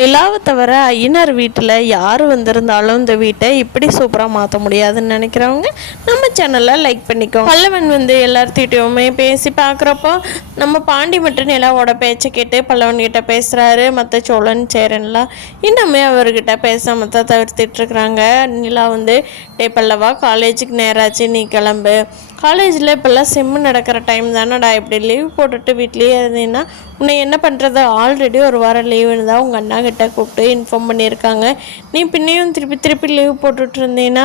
நிலாவை தவிர ஐயனார் வீட்டில் யார் வந்திருந்தாலும் இந்த வீட்டை இப்படி சூப்பராக மாற்ற முடியாதுன்னு நினைக்கிறவங்க நம்ம சேனலை லைக் பண்ணிக்கோங்க. பல்லவன் எல்லார்த்திட்டையுமே பேசி பார்க்குறப்போ நம்ம பாண்டி மட்டும் நிலாவோட பேச்சை கேட்டு பல்லவன் கிட்ட பேசுகிறாரு. மற்ற சோழன் சேரன்லாம் இன்னுமே அவர்கிட்ட பேசாம தான் தவிர்த்துட்ருக்குறாங்க. நிலா டே பல்லவா, காலேஜுக்கு நேராச்சு, நீ கிளம்பு. காலேஜில் இப்போல்லாம் செம்மு நடக்கிற டைம் தானடா, இப்படி லீவ் போட்டுட்டு வீட்லேயே இருந்தீங்கன்னா உன்னை என்ன பண்ணுறது? ஆல்ரெடி ஒரு வாரம் லீவுன்னு தான் உங்கள் அண்ணா கிட்ட கூப்பிட்டு இன்ஃபார்ம் பண்ணியிருக்காங்க. நீ பின்னையும் திருப்பி லீவ் போட்டுட்டு இருந்தீங்கன்னா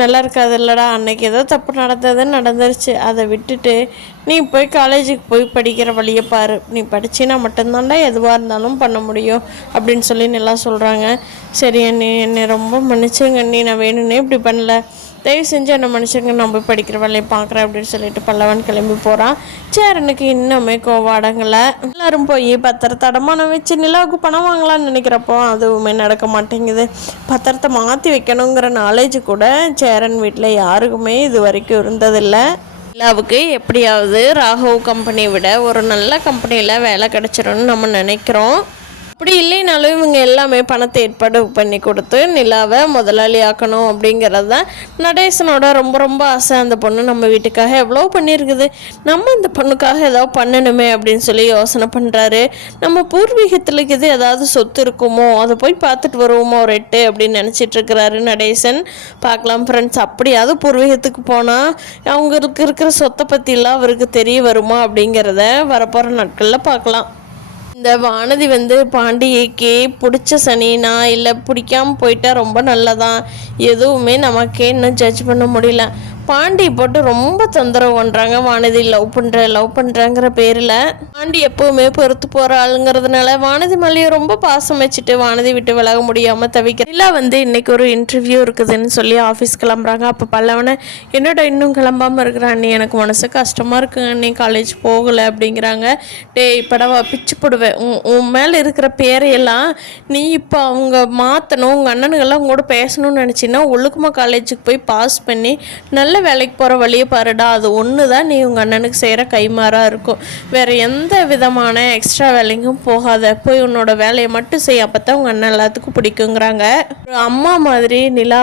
நல்லா இருக்காது இல்லடா. அன்னைக்கு ஏதோ தப்பு நடந்துருச்சு, அதை விட்டுட்டு நீ போய் காலேஜுக்கு போய் படிக்கிற வழியை பாரு. நீ படிச்சின்னா மட்டும்தான்டா எதுவாக இருந்தாலும் பண்ண முடியும் அப்படின்னு சொல்லி நல்லா சொல்கிறாங்க. சரி அண்ணி, என்னை ரொம்ப மன்னிச்சுங்க அண்ணி, நான் வேணும்னே இப்படி பண்ணல, தயவு செஞ்சு என்ன மனுஷங்க நான் போய் படிக்கிற வேலையை பார்க்குறேன் அப்படின்னு சொல்லிட்டு பல்லவன் கிளம்பி போகிறான். சேரனுக்கு இன்னுமே கோவாடங்களை. எல்லாரும் போய் பத்திரத்தை அடமானம் வச்சு நிலாவுக்கு பணம் வாங்கலான்னு நினைக்கிறப்போ அதுவுமே நடக்க மாட்டேங்குது. பத்திரத்தை மாற்றி வைக்கணுங்கிற நாலேஜ் கூட சேரன் வீட்டில் யாருக்குமே இது வரைக்கும் இருந்ததில்லை. நிலாவுக்கு எப்படியாவது ராகவ் கம்பெனியை விட ஒரு நல்ல கம்பெனியில் வேலை கிடச்சிரும்னு நம்ம நினைக்கிறோம். அப்படி இல்லைனாலும் இவங்க எல்லாமே பணத்தை ஏற்பாடு பண்ணி கொடுத்து நிலாவை முதலாளி ஆக்கணும் அப்படிங்கிறது தான் நடேசனோட ரொம்ப ஆசை. அந்த பொண்ணு நம்ம வீட்டுக்காக எவ்வளோ பண்ணியிருக்குது, நம்ம இந்த பொண்ணுக்காக ஏதாவது பண்ணணுமே அப்படின்னு சொல்லி யோசனை பண்ணுறாரு. நம்ம பூர்வீகத்தில் இது ஏதாவது சொத்து இருக்குமோ, அதை போய் பார்த்துட்டு வருவோமோ ஒரு 8 அப்படின்னு நினச்சிட்ருக்கிறாரு நடேசன். பார்க்கலாம் ஃப்ரெண்ட்ஸ், அப்படியாவது பூர்வீகத்துக்கு போனால் அவங்களுக்கு இருக்கிற சொத்தை பற்றிலாம் அவருக்கு தெரிய வருமா அப்படிங்கிறத வரப்போகிற நாட்களில் பார்க்கலாம். இந்த வானதி பாண்டிகைக்கு பிடிச்ச சனினா இல்லை பிடிக்காமல் போயிட்டா ரொம்ப நல்லதான். எதுவுமே நமக்கே இன்னும் ஜட்ஜ் பண்ண முடியல. பாண்டி போட்டு ரொம்ப தொந்தரவு பண்ணுறாங்க. வானதி லவ் பண்ணுறேங்கிற பேரில் பாண்டி எப்போவுமே பொறுத்து போகிற ஆளுங்கிறதுனால வானதி மேலேயும் ரொம்ப பாசம் வச்சுட்டு வானதி விட்டு விலக முடியாமல் தவிக்க. இல்லை இன்றைக்கி ஒரு இன்டர்வியூ இருக்குதுன்னு சொல்லி ஆஃபீஸ் கிளம்புறாங்க. அப்போ பல்லவனை என்னோட இன்னும் கிளம்பாமல் இருக்கிறான் நீ, எனக்கு மனசு கஷ்டமாக இருக்குங்க, நீ காலேஜ் போகலை அப்படிங்கிறாங்க. இப்படவா பிச்சு போடுவேன், உன் மேலே இருக்கிற பேரையெல்லாம் நீ இப்போ அவங்க மாற்றணும், உங்கள் அண்ணனுங்கெல்லாம் உங்களோட பேசணும்னு நினச்சின்னா ஒழுக்கமாக காலேஜுக்கு போய் பாஸ் பண்ணி நல்ல வேலைக்கு போகிற வழியை பாருடா. அது ஒன்று தான் நீ உங்கள் அண்ணனுக்கு செய்கிற கைமாறாக இருக்கும். வேறு எந்த விதமான எக்ஸ்ட்ரா வேலைக்கும் போகாத, போய் உன்னோட வேலையை மட்டும் செய்ய, அப்போ தான் உங்கள் அண்ணன் எல்லாத்துக்கும் பிடிக்குங்கிறாங்க. ஒரு அம்மா மாதிரி நிலா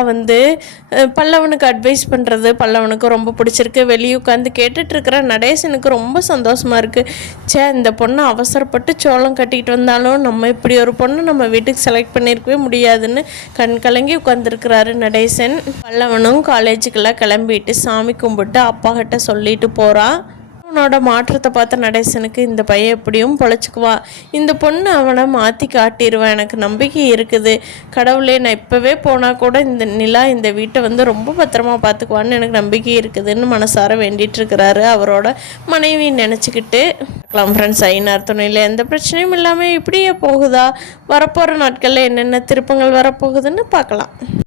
பல்லவனுக்கு அட்வைஸ் பண்ணுறது பல்லவனுக்கு ரொம்ப பிடிச்சிருக்கு. வெளியே உட்காந்து கேட்டுட்ருக்கிற நடேசனுக்கு ரொம்ப சந்தோஷமாக இருக்குது. இந்த பொண்ணை அவசரப்பட்டு சோளம் கட்டிக்கிட்டு வந்தாலும் நம்ம இப்படி ஒரு பொண்ணை நம்ம வீட்டுக்கு செலக்ட் பண்ணியிருக்கவே முடியாதுன்னு கண் கலங்கி உட்காந்துருக்கிறாரு நடேசன். பல்லவனும் காலேஜுக்கெல்லாம் கிளம்பிட்டு சாமி கும்பிட்டு அப்பா கிட்ட சொல்லிட்டு போகிறான். அவனோட மாற்றத்தை பார்த்த நடேசனுக்கு இந்த பையன் எப்படியும் பொழைச்சிக்குவா, இந்த பொண்ணு அவனை மாற்றி காட்டிடுவான், எனக்கு நம்பிக்கை இருக்குது. கடவுளே, நான் இப்போவே போனால் கூட இந்த நிலா இந்த வீட்டை ரொம்ப பத்திரமா பார்த்துக்குவான்னு எனக்கு நம்பிக்கை இருக்குதுன்னு மனசார வேண்டிகிட்ருக்கிறாரு அவரோட மனைவி நினச்சிக்கிட்டு. ஃப்ரெண்ட்ஸ், ஐயனார் துணையில் எந்த பிரச்சனையும் இல்லாமல் இப்படியே போகுதா? வரப்போகிற நாட்களில் என்னென்ன திருப்பங்கள் வரப்போகுதுன்னு பார்க்கலாம்.